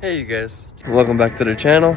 Hey you guys, welcome back to the channel.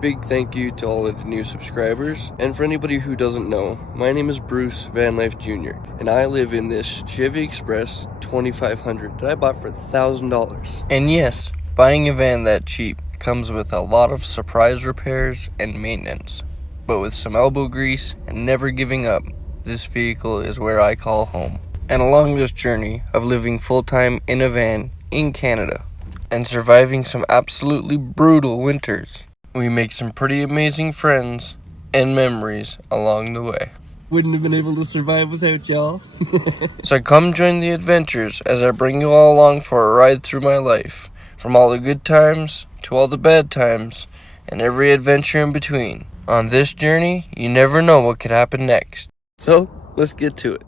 Big thank you to all of the new subscribers. And for anybody who doesn't know, my name is Bruce Vanlife Jr. and I live in this Chevy Express 2500 that I bought for $1,000. And yes, buying a van that cheap comes with a lot of surprise repairs and maintenance. But with some elbow grease and never giving up, this vehicle is where I call home. And along this journey of living full-time in a van in Canada and surviving some absolutely brutal winters, we make some pretty amazing friends and memories along the way. Wouldn't have been able to survive without y'all. So come join the adventures as I bring you all along for a ride through my life, from all the good times to all the bad times and every adventure in between. On this journey, you never know what could happen next. So let's get to it.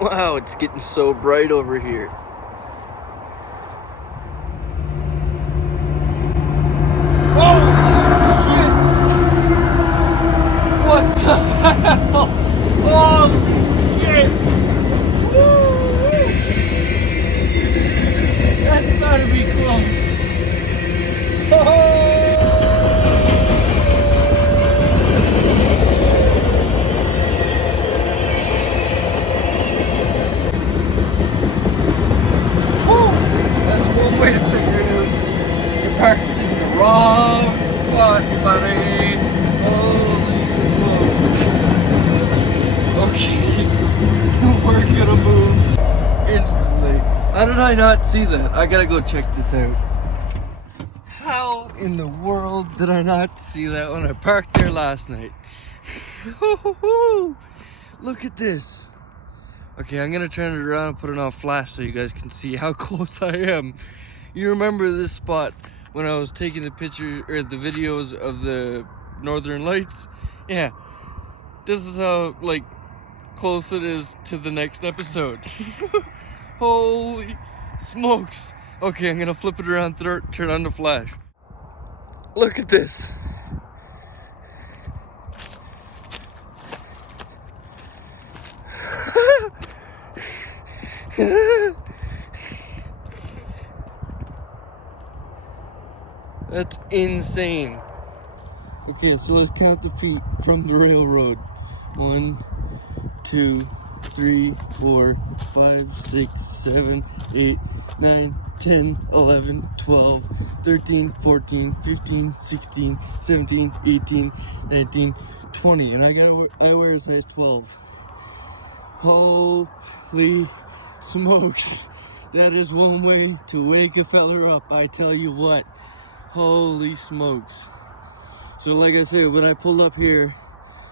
Wow, it's getting so bright over here. Oh, shit! What the hell? Oh, shit! Woo! That's gotta be close. Oh! Way to figure it out. You're parked in the wrong spot, buddy. Holy smoke. Okay. We're gonna move instantly. How did I not see that? I gotta go check this out. How in the world did I not see that when I parked there last night? Look at this. Okay, I'm gonna turn it around and put it on flash so you guys can see how close I am. You remember this spot when I was taking the picture or the videos of the Northern Lights? Yeah, this is how like close it is to the next episode. Holy smokes. Okay, I'm gonna flip it around, turn on the flash. Look at this. That's insane. Okay, so let's count the feet from the railroad. 1, 2, 3, 4, 5, 6, 7, 8, 9, 10, 11, 12, 13, 14, 15, 16, 17, 18, 19, 20. And I wear a size 12. Holy smokes. That is one way to wake a fella up, I tell you what. Holy smokes. So like I said, when I pulled up here,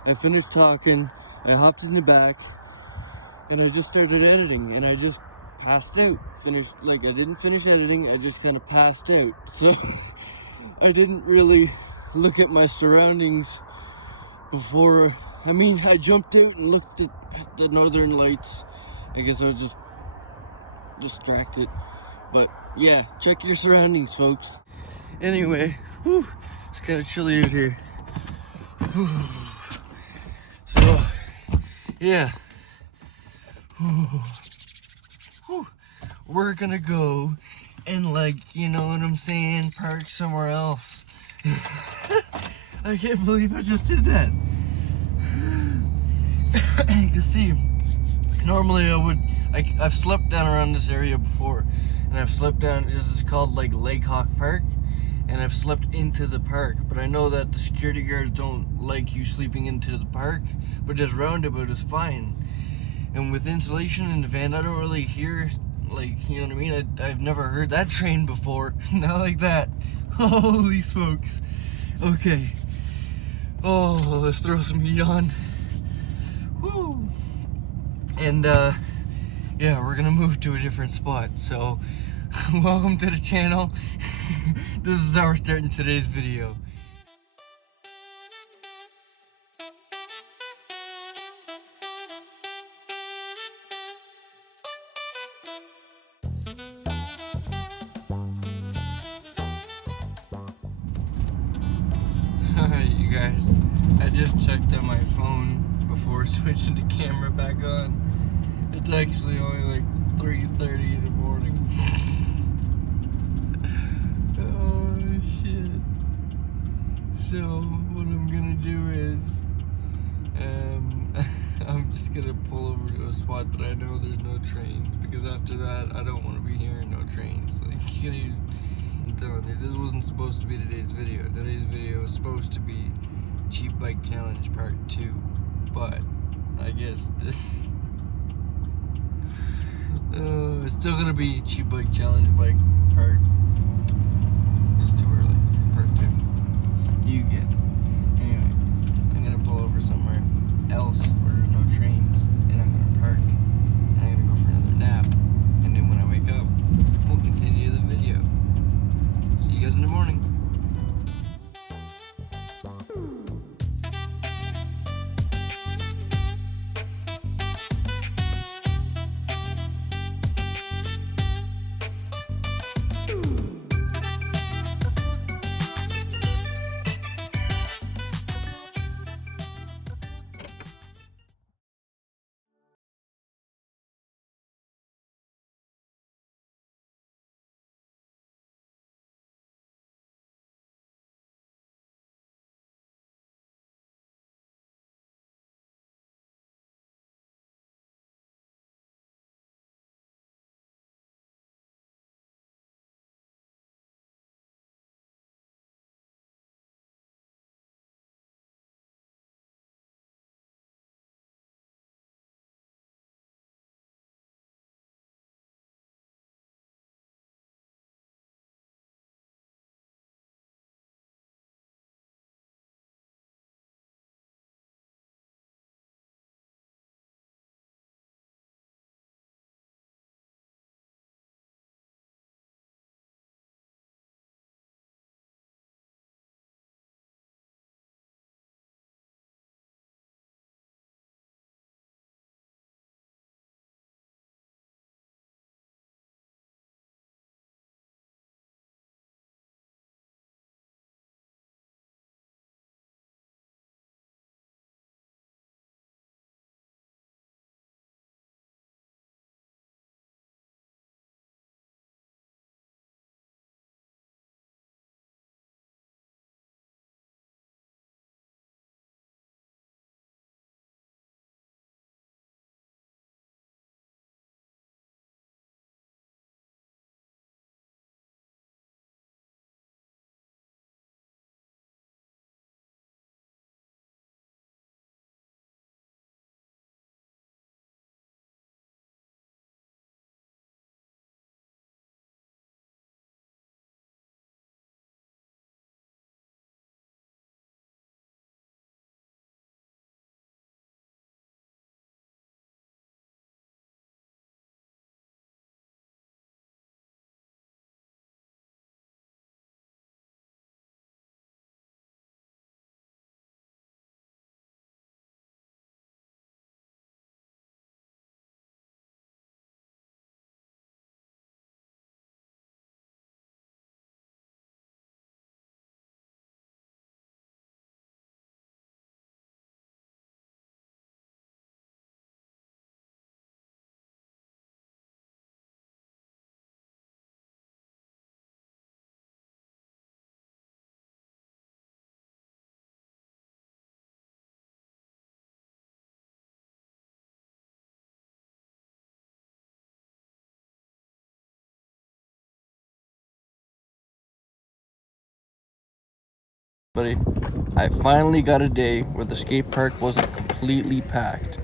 I finished talking, I hopped in the back, and I just started editing, and I just passed out. I didn't finish editing, I just kind of passed out. So I didn't really look at my surroundings before. I mean, I jumped out and looked at the Northern Lights. I guess I was just distracted. But yeah, check your surroundings, folks. Anyway, whew, it's kind of chilly out here. Whew. So, yeah. Whew. We're gonna go and, like, you know what I'm saying, park somewhere else. I can't believe I just did that. You can see, normally I've slept down around this area before, and I've slept down, this is called like Lake Hawk Park, and I've slept into the park, but I know that the security guards don't like you sleeping into the park, but this roundabout is fine. And with insulation in the van, I don't really hear, like, you know what I mean? I've never heard that train before, not like that. Holy smokes. Okay. Oh, let's throw some heat on. Woo. And yeah, we're gonna move to a different spot. So welcome to the channel. This is how we're starting today's video. Alright, you guys, I just checked on my phone before switching the camera back on. It's actually only like 3:30 in the morning. So what I'm gonna do is I'm just gonna pull over to a spot that I know there's no trains, because after that I don't want to be hearing no trains. Like, I'm telling you, this wasn't supposed to be today's video. Today's video was supposed to be Cheap Bike Challenge Part 2, but I guess it's still gonna be Cheap Bike Challenge Bike Part. It's too early. Part 2. You get it. Anyway, I'm gonna pull over somewhere else where there's no trains, and I'm gonna park, and I'm gonna go for another nap, and then when I wake up, we'll continue the video. See you guys in the morning. Buddy, I finally got a day where the skate park wasn't completely packed.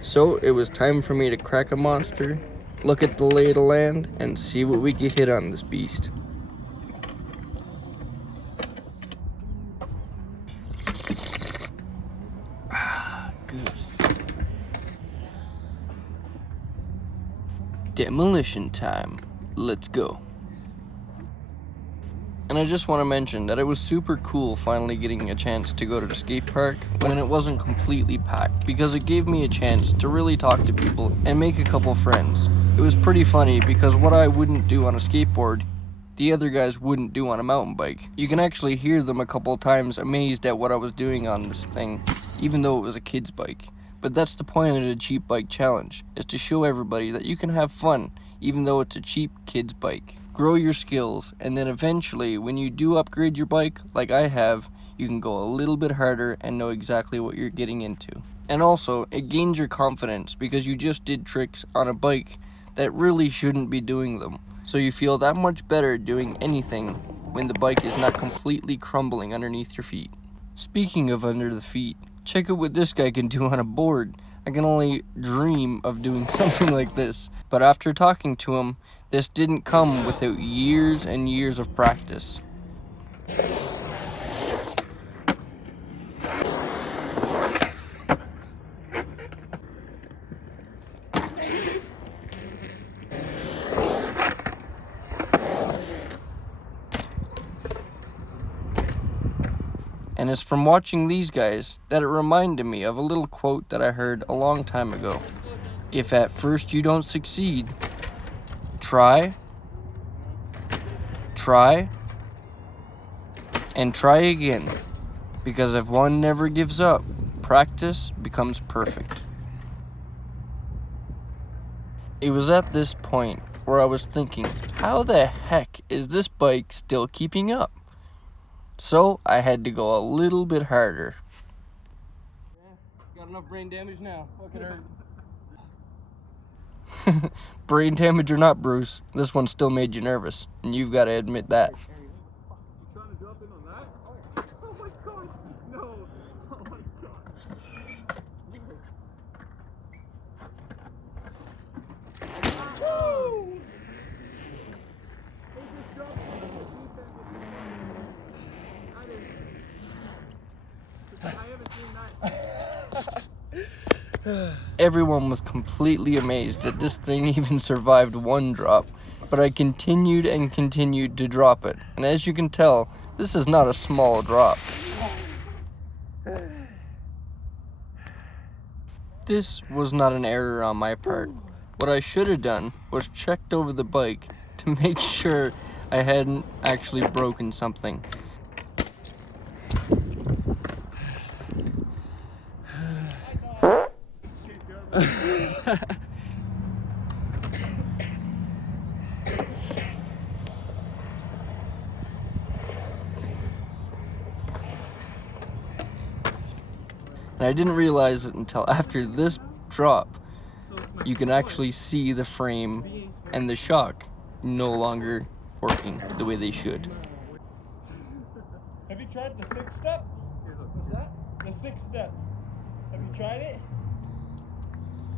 So it was time for me to crack a monster, look at the lay of the land, and see what we could hit on this beast. Good. Demolition time. Let's go. And I just want to mention that it was super cool finally getting a chance to go to the skate park when it wasn't completely packed, because it gave me a chance to really talk to people and make a couple friends. It was pretty funny because what I wouldn't do on a skateboard, the other guys wouldn't do on a mountain bike. You can actually hear them a couple times amazed at what I was doing on this thing, even though it was a kid's bike. But that's the point of the cheap bike challenge, is to show everybody that you can have fun, even though it's a cheap kid's bike. Grow your skills, and then eventually, when you do upgrade your bike, like I have, you can go a little bit harder and know exactly what you're getting into. And also, it gains your confidence because you just did tricks on a bike that really shouldn't be doing them. So you feel that much better doing anything when the bike is not completely crumbling underneath your feet. Speaking of under the feet, check out what this guy can do on a board. I can only dream of doing something like this. But after talking to him, this didn't come without years and years of practice. And it's from watching these guys that it reminded me of a little quote that I heard a long time ago. If at first you don't succeed, try, and try again. Because if one never gives up, practice becomes perfect. It was at this point where I was thinking, how the heck is this bike still keeping up? So I had to go a little bit harder. Yeah, got enough brain damage now. What could hurt? Brain damage or not, Bruce, this one still made you nervous, and you've got to admit that. You trying to drop in on that? Oh my god, no! Oh my god. Woo! I haven't seen that. Everyone was completely amazed that this thing even survived one drop, but I continued and continued to drop it, and as you can tell, this is not a small drop. This was not an error on my part. What I should have done was checked over the bike to make sure I hadn't actually broken something. And I didn't realize it until after this drop, you can actually see the frame and the shock no longer working the way they should. Have you tried the 6-step? What's that? The 6-step. Have you tried it?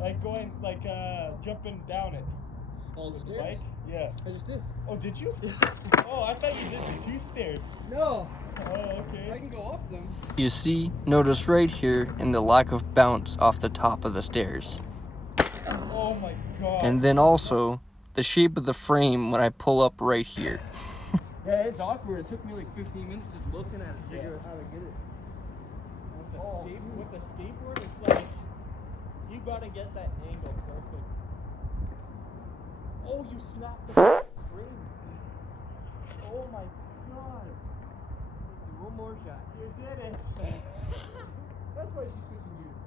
Like going, like jumping down it. On the With stairs? bike? Yeah. I just did. Oh, did you? Oh, I thought you did the 2 stairs. No, Oh, okay. I can go up them. You see, notice right here in the lack of bounce off the top of the stairs. Oh my god. And then also, the shape of the frame when I pull up right here. Yeah, it's awkward. It took me like 15 minutes just looking at it to figure out how to get it. With the skateboard, it's like you gotta get that angle perfect. Oh, you snapped the frame. Oh my god. Let's do one more shot. You did it. That's why she's switching gears.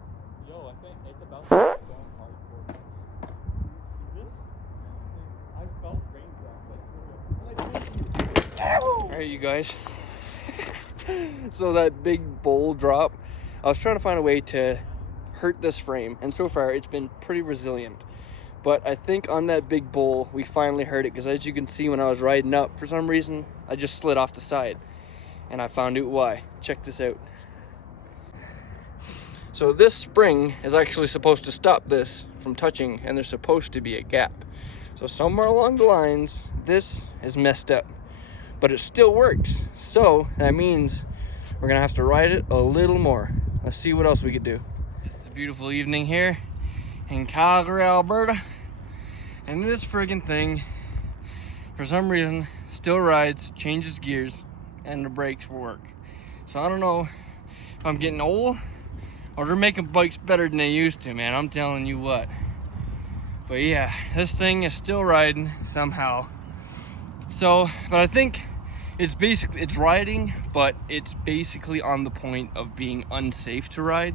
Yo, I think it's about to be going hardcore. You see this? I felt raindrops. I swear. Alright, you guys. So that big bowl drop, I was trying to find a way to hurt this frame, and so far it's been pretty resilient. But I think on that big bowl, we finally hurt it, because as you can see when I was riding up, for some reason, I just slid off the side. And I found out why. Check this out. So this spring is actually supposed to stop this from touching, and there's supposed to be a gap. So somewhere along the lines, this is messed up. But it still works. So that means we're gonna have to ride it a little more. Let's see what else we could do. It's a beautiful evening here in Calgary, Alberta. And this friggin' thing, for some reason, still rides, changes gears, and the brakes work. So I don't know if I'm getting old or they're making bikes better than they used to, man. I'm telling you what. But yeah, this thing is still riding somehow. So, but I think it's riding, but it's basically on the point of being unsafe to ride.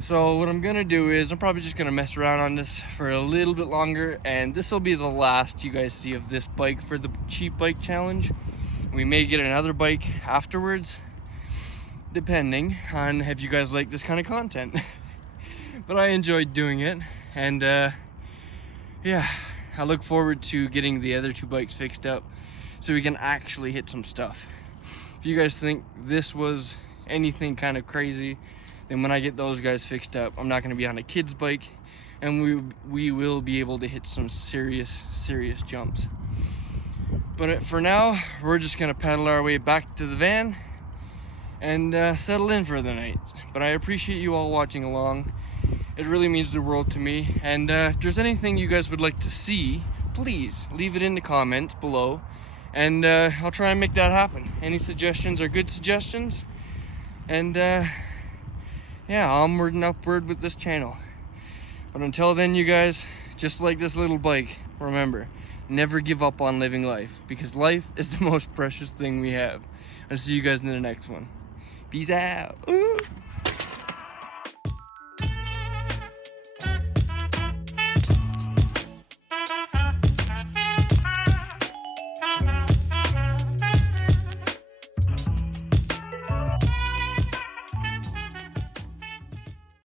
So what I'm gonna do is I'm probably just gonna mess around on this for a little bit longer, and this will be the last you guys see of this bike for the cheap bike challenge. We may get another bike afterwards, depending on if you guys like this kind of content. But I enjoyed doing it, and yeah, I look forward to getting the other 2 bikes fixed up so we can actually hit some stuff. If you guys think this was anything kind of crazy, then when I get those guys fixed up, I'm not going to be on a kid's bike, and we will be able to hit some serious jumps. But for now, we're just going to pedal our way back to the van and settle in for the night. But I appreciate you all watching along. It really means the world to me. And if there's anything you guys would like to see, please leave it in the comments below, and I'll try and make that happen. Any suggestions are good suggestions. And yeah, onward and upward with this channel. But until then, you guys, just like this little bike, remember, never give up on living life, because life is the most precious thing we have. I'll see you guys in the next one. Peace out. Ooh.